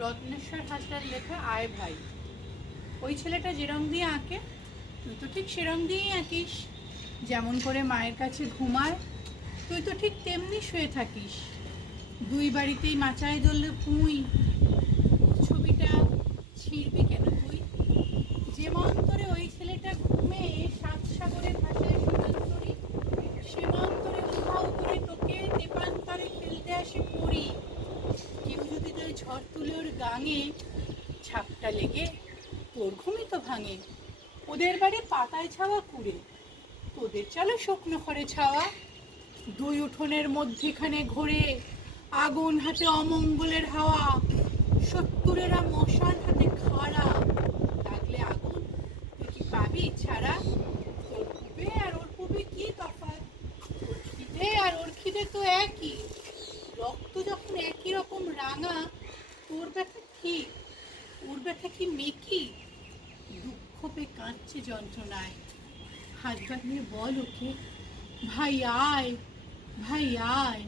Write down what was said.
রত্নেশ্বর হাজরার লেখা আয় ভাই। ওই ছেলেটা যেরম দিয়ে আঁকে তুই তো ঠিক সেরম দিয়েই আঁকিস। যেমন করে মায়ের কাছে ঘুমায় তুই তো ঠিক তেমনি শুয়ে থাকিস। দুই বাড়িতেই মাচায় দলে পুঁই, ছবিটা ছিঁড়বি কেন তুই? যে মন্তরে ওই ছেলেটা ঘুমে সাত সাগরে ভাসায় সোনান্তরী, সে মন্তরে উধাও করে তোকে তেপান্তরে ফেলতে আসে পড়ি। কেউ যদি তোর ঝড় তুলে ওর গাঙে ঝাপটা লেগে তোর ঘুমই তো ভাঙে। ওদের বাড়ি পাতায় ছাওয়া কুড়ে, তোদের চলো শুকনো ঘরে ছাওয়া। দুই উঠোনের মধ্যেখানে ঘোরে আগুন হাতে অমঙ্গলের হাওয়া। শত্রুরেরা মশান হাতে খাড়া, লাগলে আগুন তুই কি পাবি ছাড়া? তোর পুবে আর ওর পুবে কি তফাৎ? তোর খিদে আর ওর খিদে তো একই। রক্ত যখন একই রকম রাঙা, তোর ব্যথা ঠিক ওর ব্যথা কি মেকি? দুঃখ পেয়ে কাঁদছে যন্ত্রণায়, হাত বাড়িয়ে বল ওকে, ভাই আয়, ভাই আয়।